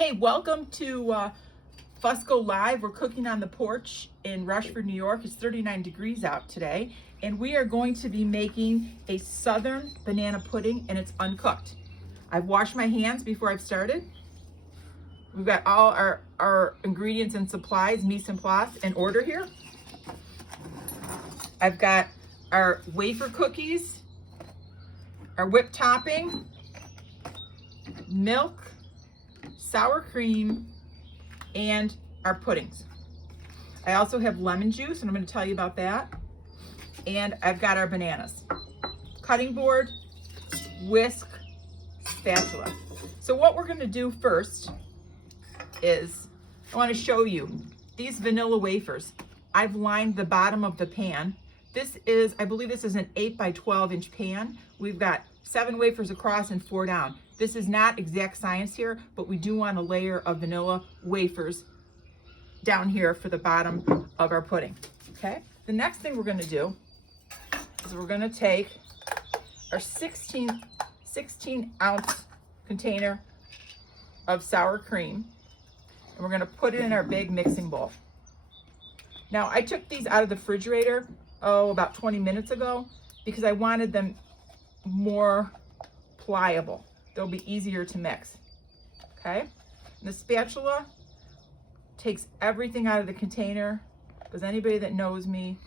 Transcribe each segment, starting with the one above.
Hey, welcome to Fusco Live. We're cooking on the porch in Rushford, New York. It's 39 degrees out today, and we are going to be making a southern banana pudding, and it's uncooked. I've washed my hands before I've started. We've got all our ingredients and supplies, mise en place, in order here. I've got our wafer cookies, our whipped topping, milk, sour cream, and our puddings. I also have lemon juice, and I'm going to tell you about that. And I've got our bananas. Cutting board, whisk, spatula. So what we're going to do first is I want to show you these vanilla wafers. I've lined the bottom of the pan. This is, I believe this is an 8 by 12 inch pan. We've got 7 wafers across and 4 down. This is not exact science here, but we do want a layer of vanilla wafers down here for the bottom of our pudding, okay? The next thing we're gonna do is we're gonna take our 16 ounce container of sour cream, and we're gonna put it in our big mixing bowl. Now, I took these out of the refrigerator, about 20 minutes ago, because I wanted them more pliable. They'll be easier to mix, okay? And the spatula takes everything out of the container, because anybody that knows me,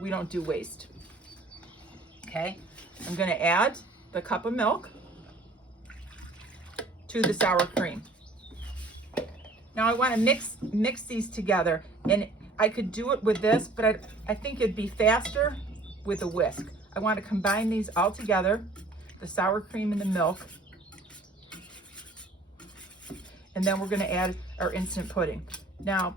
we don't do waste, okay? I'm gonna add the cup of milk to the sour cream. Now I wanna mix these together, and I could do it with this, but I think it'd be faster with a whisk. I wanna combine these all together, the sour cream and the milk. And then we're gonna add our instant pudding. Now,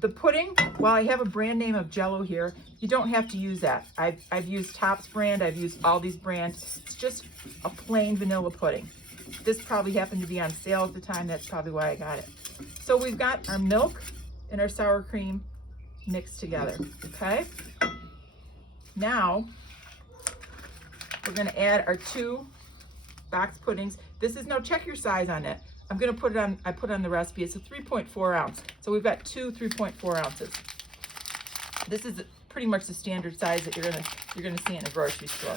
the pudding, while I have a brand name of Jell-O here, you don't have to use that. I've used Topps brand, I've used all these brands. It's just a plain vanilla pudding. This probably happened to be on sale at the time, that's probably why I got it. So we've got our milk and our sour cream mixed together, okay? Now, we're gonna add our 2 box puddings. This is, no, check your size on it. I'm gonna put it on, I put on the recipe, it's a 3.4 ounce. So we've got 2 3.4 ounces. This is pretty much the standard size that you're gonna see in a grocery store.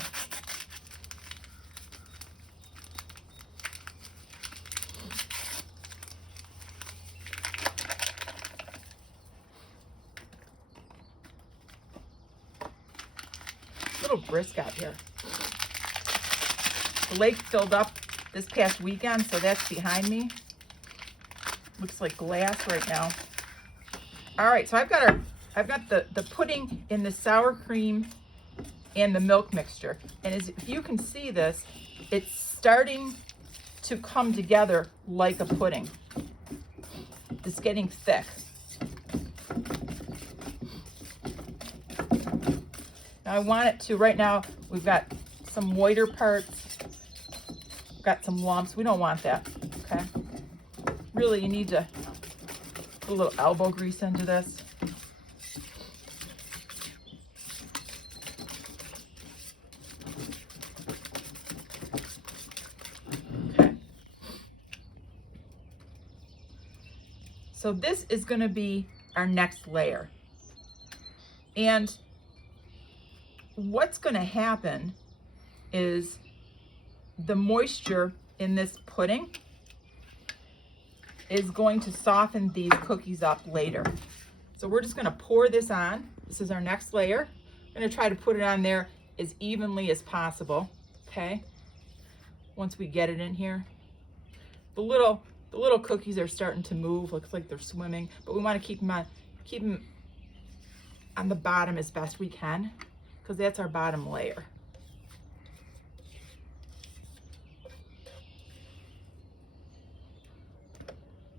A little brisk out here. The lake filled up this past weekend, so that's behind me. Looks like glass right now. All right, so I've got the pudding in the sour cream and the milk mixture. And if you can see this, it's starting to come together like a pudding. It's getting thick. Now I want it to, right now, we've got some whiter parts, got some lumps. We don't want that, okay? Really, you need to put a little elbow grease into this. Okay. So this is gonna be our next layer. And what's gonna happen is the moisture in this pudding is going to soften these cookies up later. So we're just gonna pour this on. This is our next layer. I'm gonna try to put it on there as evenly as possible, okay? Once we get it in here. The little cookies are starting to move, looks like they're swimming, but we wanna keep them on the bottom as best we can, because that's our bottom layer.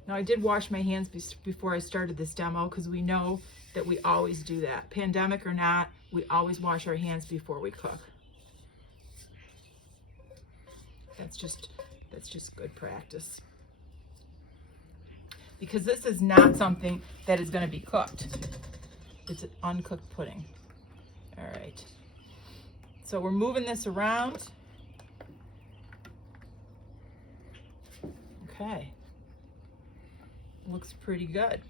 Now, I did wash my hands before I started this demo, because we know that we always do that. Pandemic or not, we always wash our hands before we cook. That's just good practice. Because this is not something that is going to be cooked. It's an uncooked pudding. All right. So we're moving this around. Okay. looks pretty good.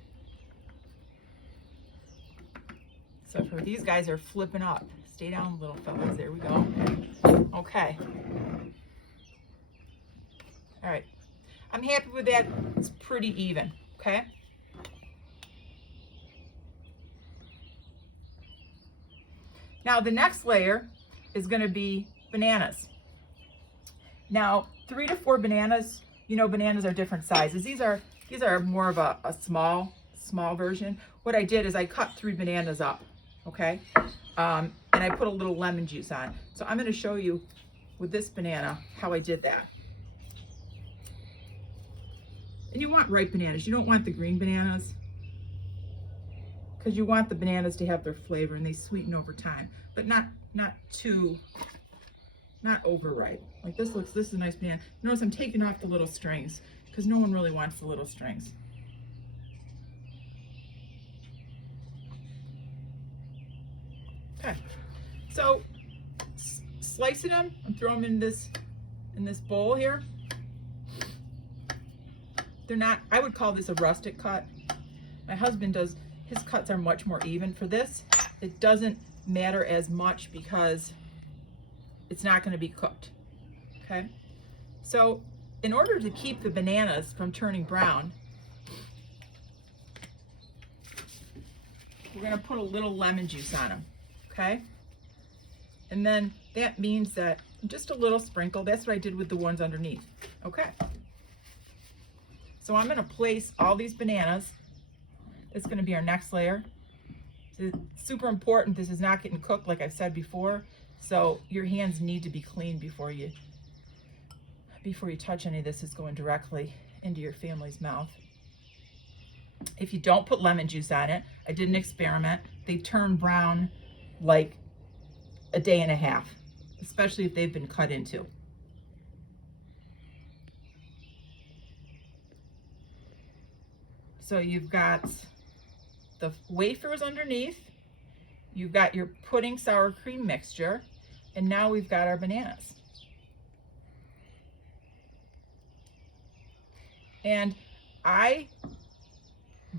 So for these guys are flipping up. Stay down, little fellas. There we go. Okay. All right. I'm happy with that. It's pretty even, okay? Now the next layer is going to be bananas. Now 3 to 4 bananas, you know, bananas are different sizes. These are more of a small version. What I did is I cut 3 bananas up, okay? And I put a little lemon juice on. So I'm going to show you with this banana how I did that. And you want ripe bananas. You don't want the green bananas, because you want the bananas to have their flavor and they sweeten over time, but not overripe. Like this is a nice banana. Notice I'm taking off the little strings because no one really wants the little strings. Okay, so slicing them and throw them in this bowl here. They're not, I would call this a rustic cut. My husband does, his cuts are much more even. For this, it doesn't matter as much because it's not going to be cooked, okay? So in order to keep the bananas from turning brown, we're going to put a little lemon juice on them, okay? And then that means that just a little sprinkle. That's what I did with the ones underneath, okay? So I'm going to place all these bananas. It's going to be our next layer. It's super important. This is not getting cooked like I've said before. So your hands need to be clean before you touch any of this. It's going directly into your family's mouth. If you don't put lemon juice on it, I did an experiment. They turn brown like a day and a half, especially if they've been cut into. So you've got the wafers underneath, you've got your pudding sour cream mixture, and now we've got our bananas. And I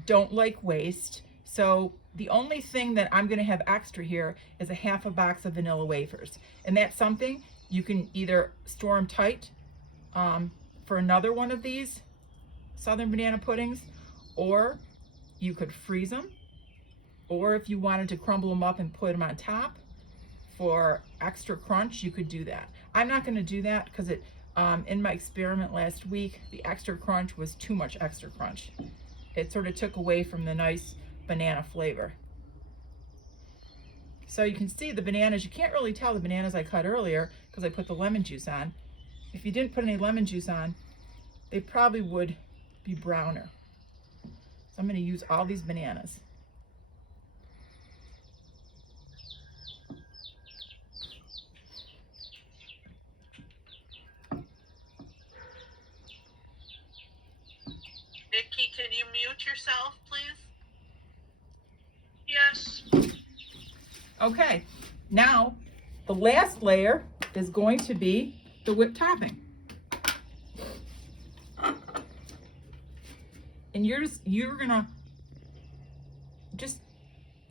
don't like waste, so the only thing that I'm going to have extra here is a half a box of vanilla wafers. And that's something you can either store them tight for another one of these Southern banana puddings, or you could freeze them, or if you wanted to crumble them up and put them on top for extra crunch, you could do that. I'm not going to do that because it in my experiment last week, the extra crunch was too much extra crunch. It sort of took away from the nice banana flavor. So you can see the bananas, you can't really tell the bananas I cut earlier because I put the lemon juice on. If you didn't put any lemon juice on, they probably would be browner. So I'm going to use all these bananas. Nikki, can you mute yourself, please? Yes. Okay, now the last layer is going to be the whipped topping. And you're gonna just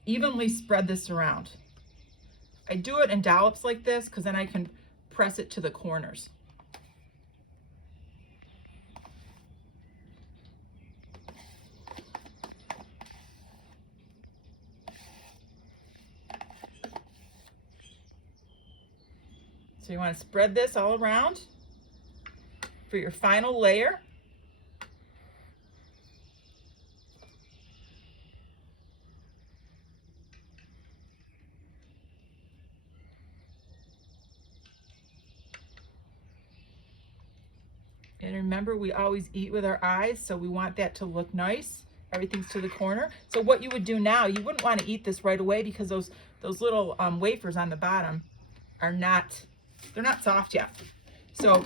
evenly spread this around. I do it in dollops like this because then I can press it to the corners. So you want to spread this all around for your final layer. And remember, we always eat with our eyes, so we want that to look nice. Everything's to the corner. So what you would do now, you wouldn't want to eat this right away because those little wafers on the bottom are not, they're not soft yet. So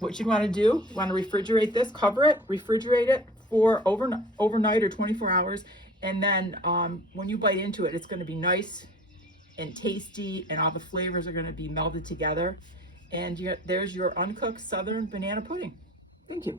what you want to do, you want to refrigerate this, cover it, refrigerate it for overnight or 24 hours. And then when you bite into it, it's going to be nice and tasty, and all the flavors are going to be melded together. And there's your uncooked Southern banana pudding. Thank you.